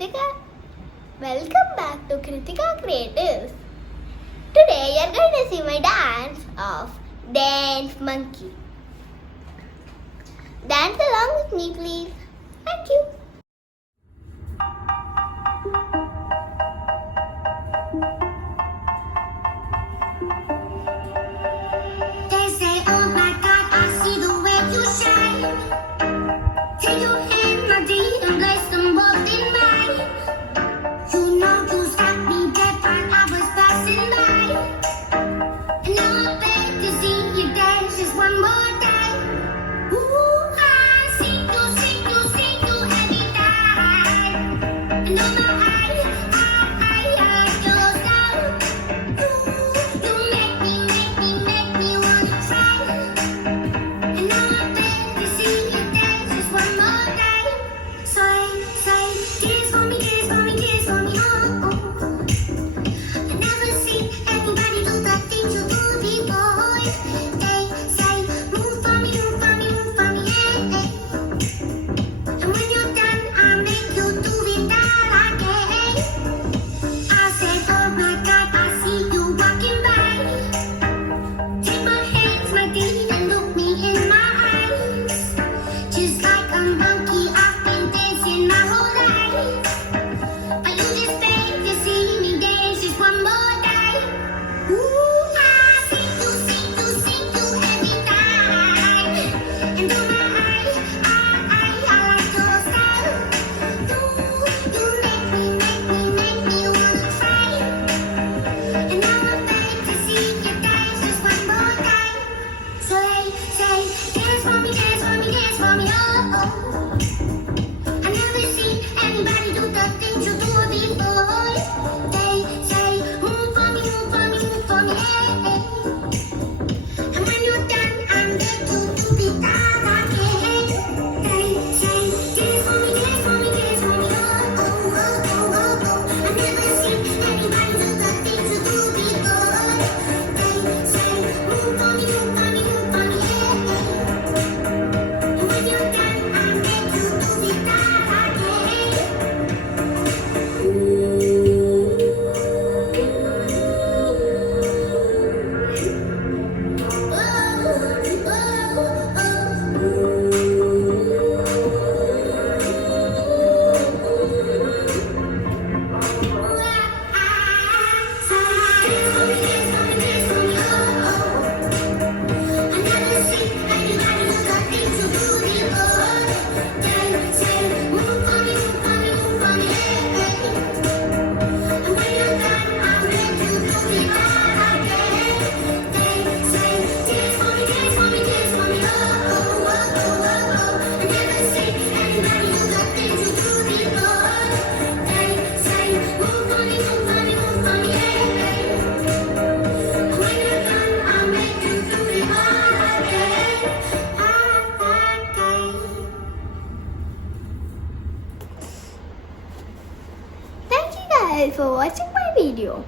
Krithika, welcome back to Krithika Creatives. Today you're going to see my dance of Dance Monkey. Dance along with me, please. Thank you. They say, oh my God, I see the way you shine. Take your hand, my dear, and place them both in mine. You know you stopped me dead while I was passing by. And now I beg to see you dance just one more time. Ooh, I see you every time. And oh my, I close down. You make me wanna try. And now I beg to see you dance just one more time. Say, dance for me, oh, oh. I never seen anybody do the things you do before. They say, move for me, hey, hey. And when you're done, I make you do it that again. I said, oh my God, I see you walking by. Take my hands, my dear, and look me in my eyes. Just like a monkey, I've been dancing my whole life. But you just beg to see me dance just one more time. Ooh, I see you every time. And oh my, I like your style. You make me wanna try. And now I beg to see you dance just one more time. So say, dance for me, oh, oh. I never seen anybody do the things you do before. They say, move for me, hey, hey. And when you're done, I'm there to do it that again. They say, dance for me, oh, oh. I never seen anybody do the things you do before. They say, move for me, hey, hey. And when you're done, I'm there to do it that again. Thank you guys for watching my video.